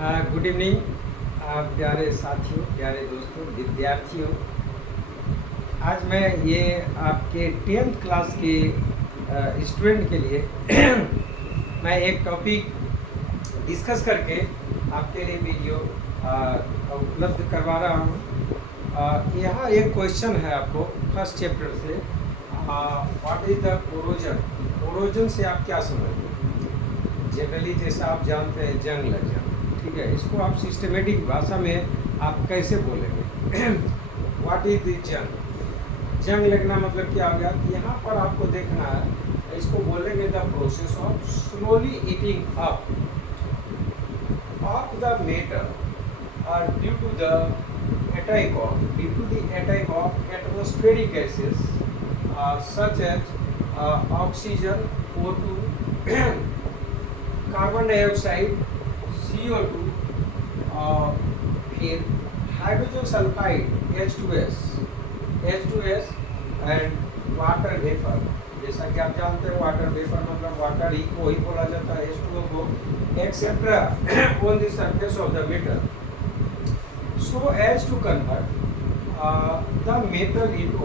Good evening प्यारे साथियों, प्यारे दोस्तों, विद्यार्थियों। आज मैं ये आपके 10th क्लास के स्टूडेंट के लिए मैं एक टॉपिक डिस्कस करके आपके लिए वीडियो उपलब्ध करवा रहा हूँ। यहाँ एक क्वेश्चन है आपको फर्स्ट चैप्टर से, what is the corrosion. Corrosion से आप क्या समझते हैं? जनरली जैसा आप जानते हैं जंग लग जाना, ठीक है। इसको आप सिस्टमेटिक भाषा में आप कैसे बोलेंगे? व्हाट इज द जंग। जंग लगना मतलब क्या हो गया? यहाँ पर आपको देखना है, इसको बोलेंगे the process of slowly eating up of the metal और due to the attack of atmospheric gases such as oxygen, O2, carbon dioxide, CO2, फिर hydrogen sulphide H2S and water vapour. जैसा कि आप जानते हैं वाटर वेपर मतलब water ही को ही बोला जाता है, H2O को, etcetera on the surface of the metal so as to convert the metal into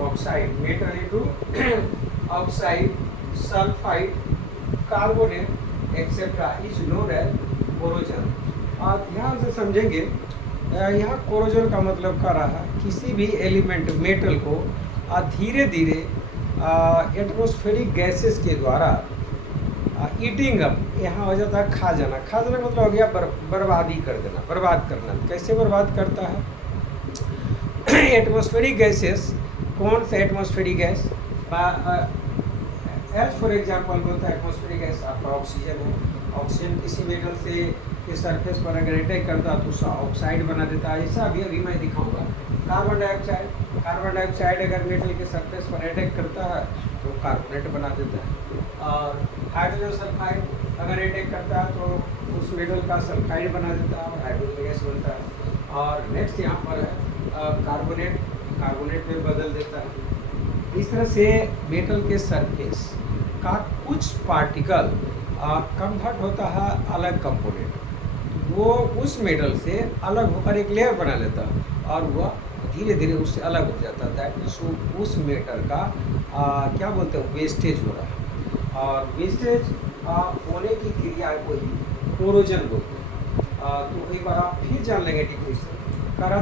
oxide, sulfide, carbonate etc. is known as corrosion। आप ध्यान से समझेंगे, यहाँ कोरोजन का मतलब कर रहा है किसी भी एलिमेंट मेटल को धीरे धीरे एटमॉस्फेरिक गैसेस के द्वारा ईटिंग अप, यहाँ हो जाता है खा जाना। खा जाना मतलब हो गया बर्बादी कर देना, बर्बाद करना। कैसे बर्बाद करता है? एटमॉस्फेरिक गैसेस, कौन सा atmospheric gas? As for example बोलता है एटमॉस्फेरिक गैस आपका ऑक्सीजन है। ऑक्सीजन किसी मेटल से के सरफेस पर अगर अटैक करता है तो उसका ऑक्साइड बना देता है। ऐसा अभी मैं दिखाऊंगा। कार्बन डाइऑक्साइड अगर मेटल के सरफेस पर अटैक करता है तो कार्बोनेट बना देता है। और हाइड्रोजन सल्फाइड अगर अटैक करता है तो उस मेटल का सल्फाइड बना देता है और हाइड्रोजन गैस बनता है। और नेक्स्ट यहाँ पर है कार्बोनेट में बदल देता है। इस तरह से मेटल के सरफेस का कुछ पार्टिकल कन्वर्ट होता है अलग कंपोनेंट, वो उस मेटल से अलग होकर एक लेयर बना लेता है और वह धीरे धीरे उससे अलग हो जाता है। दैट मीन्स उस मेटल का क्या बोलते हैं, वेस्टेज हो रहा है। और वेस्टेज होने की क्रिया को ही कोरोजन बोलते हैं। तो एक बार आप फिर जान लेंगे डिफिनेशन। करा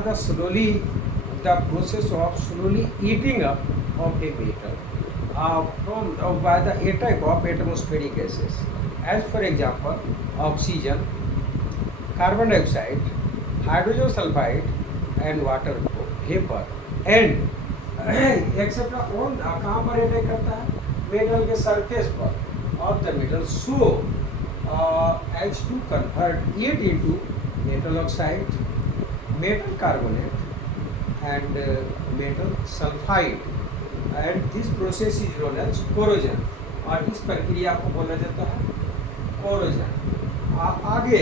the process of slowly eating up of a metal from by the attack of atmospheric gases, as for example oxygen, carbon dioxide, hydrogen sulfide and water vapor and etc. on कहाँ पर attack करता है? Metal के surface पर of the metal, so as to convert it into metal oxide, metal carbonate and metal sulfide and this process is known as corrosion। और इस प्रक्रिया को बोला जाता है कोरोजन। आगे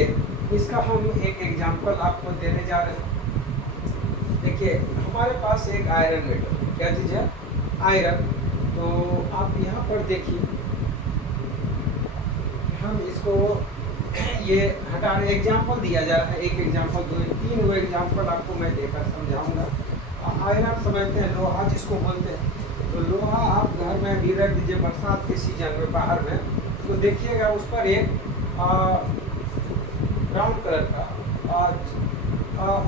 इसका हम एक एग्जांपल आपको देने जा रहे हैं। देखिए हमारे पास एक आयरन मेटल, क्या चीज़ है? आयरन। तो आप यहाँ पर देखिए, हम इसको ये हटा रहे, एग्जांपल दिया जा रहा है। एक एग्जांपल, दो, तीन वो एग्जांपल आपको मैं देकर समझाऊंगा। आयरन समझते हैं, लोहा जिसको बोलते हैं। तो लोहा आप घर में भी रख दीजिए बरसात के सीजन में बाहर में, तो देखिएगा उस पर एक ब्राउन कलर का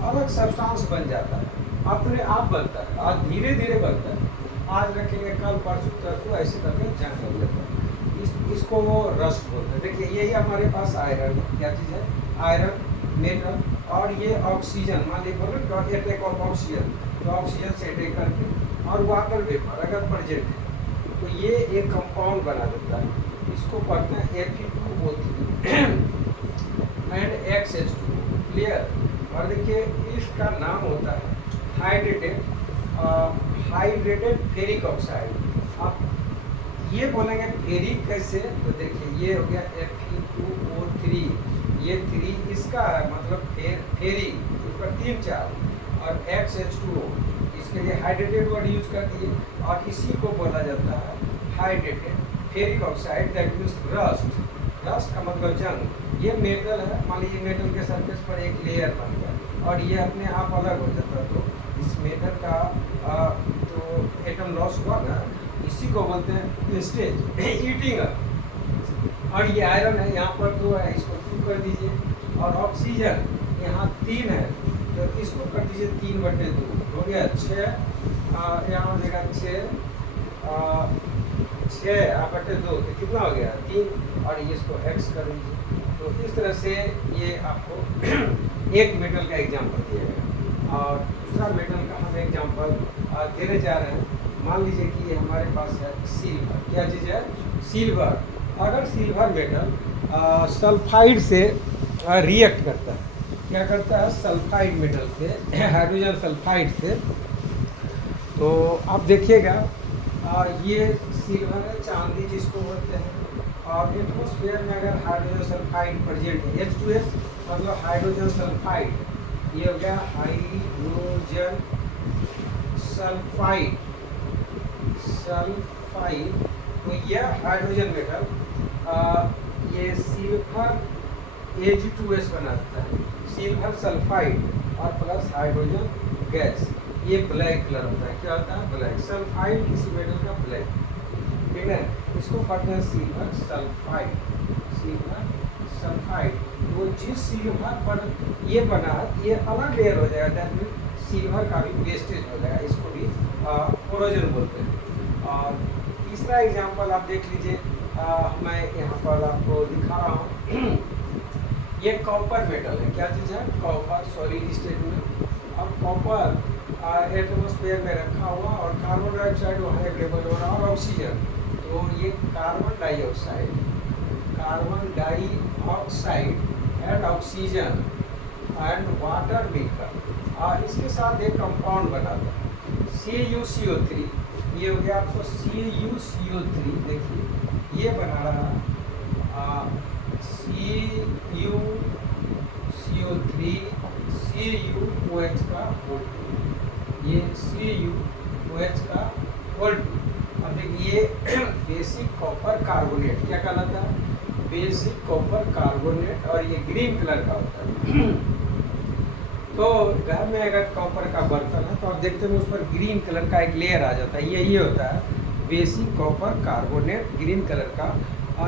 अलग सब्सटेंस बन जाता है, अपने आप बनता है और धीरे धीरे बनता है। आज रखेंगे, कल परसों तरसों ऐसे करके जंग लग जाता है। इसको वो रस्ट बोलते हैं। देखिए यही हमारे पास आयरन है। क्या चीज़ है? Iron, metal. और ये ऑक्सीजन, मान लीजिए बोले अटैक ऑफ ऑक्सीजन, तो ऑक्सीजन से अटैक करके और वाटर वेपर अगर प्रेजेंट है तो ये एक कंपाउंड बना देता है। इसको पढ़ते हैं Fe2O3 एंड XH2, क्लियर। और देखिए इसका नाम होता है हाइड्रेटेड फेरिक ऑक्साइड। आप ये बोलेंगे फेरिक कैसे? तो देखिए ये हो गया Fe2O3, ये 3 इसका है मतलब फेरिक, ऊपर 3 4 और XH2O, इसके लिए हाइड्रेटेड वर्ड यूज कर दिए। और इसी को बोला जाता है hydrated ferric oxide, that means rust. Rust का मतलब जंग। ये मेटल है, मान लीजिए मेटल के सरफेस पर एक लेयर बन गया और ये अपने आप अलग हो जाता, तो इस मेटल का जो एटम लॉस हुआ ना, इसी को बोलते हैं वेस्टेज ईटिंग। और ये आयरन है, यहाँ पर 2 है, इसको 2 कर दीजिए। और ऑक्सीजन यहाँ 3 है, तो इसको कर दीजिए 3/2 हो गया 6। यहाँ हो जाएगा 6/2, तो कितना हो गया 3, और ये इसको x कर दीजिए। तो इस तरह से ये आपको एक मेटल का एग्जाम्पल दिया गया। और दूसरा मेटल का हम एग्जाम्पल देने जा रहे हैं। मान लीजिए कि ये हमारे पास है सिल्वर। क्या चीज़ है? सिल्वर। अगर सिल्वर मेटल सल्फाइड से रिएक्ट करता है, क्या करता है? सल्फाइड मेटल से, हाइड्रोजन सल्फाइड से, तो आप देखिएगा ये सिल्वर है, चांदी जिसको बोलते हैं। और एटमोस्फेयर में अगर हाइड्रोजन सल्फाइड प्रेजेंट है, H2S मतलब हाइड्रोजन सल्फाइड, ये हो गया हाइड्रोजन सल्फाइड। तो यह हाइड्रोजन मेटल ये सिल्वर Ag2S बनाता है, सिल्वर सल्फाइड और प्लस हाइड्रोजन गैस। ये ब्लैक कलर होता है। क्या होता है? ब्लैक। सल्फाइड किसी मेटल का ब्लैक, ठीक है, इसको कहते हैं सिल्वर सल्फाइड। सिल्वर सल्फाइड, वो जिस सिल्वर पर ये बना है, ये अलग लेयर हो जाएगा, दैट मीन सिल्वर का भी वेस्टेज हो जाएगा, इसको भी कोरोजन बोलते हैं। और तीसरा एग्जांपल आप देख लीजिए, मैं यहाँ पर आपको दिखा रहा हूँ। ये कॉपर मेटल है। क्या चीज़ है? कॉपर, सॉलिड स्टेट में। अब कॉपर एटमोस्फेयर में रखा हुआ और कार्बन डाइऑक्साइड वहाँ अवेलेबल हो रहा और ऑक्सीजन, तो ये carbon dioxide and oxygen and water मिलकर और इसके साथ एक कंपाउंड बनाता है CuCO3। ये हो गया आपको CuCO3। देखिए ये बना रहा CuCO3 CuOH का होल, ये CuOH का होल। अब देखिए बेसिक कॉपर कार्बोनेट क्या कहलाता है? बेसिक कॉपर कार्बोनेट, और ये ग्रीन कलर का होता है। तो घर में अगर कॉपर का बर्तन है तो आप देखते हैं उस पर ग्रीन कलर का एक लेयर आ जाता है, यही होता है basic copper carbonate, green colour का,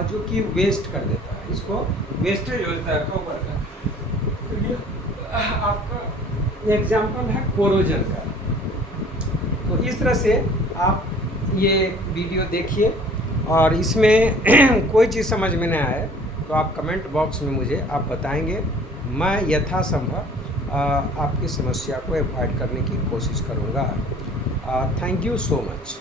जो कि वेस्ट कर देता है, इसको वेस्टेज होता है कॉपर का। तो ये आपका एग्जाम्पल है कोरोजन का। तो इस तरह से आप ये वीडियो देखिए, और इसमें कोई चीज़ समझ में नहीं आए तो आप कमेंट बॉक्स में मुझे आप बताएंगे। मैं यथासंभव आपकी समस्या को अवॉइड करने की कोशिश करूँगा। Thank you so much.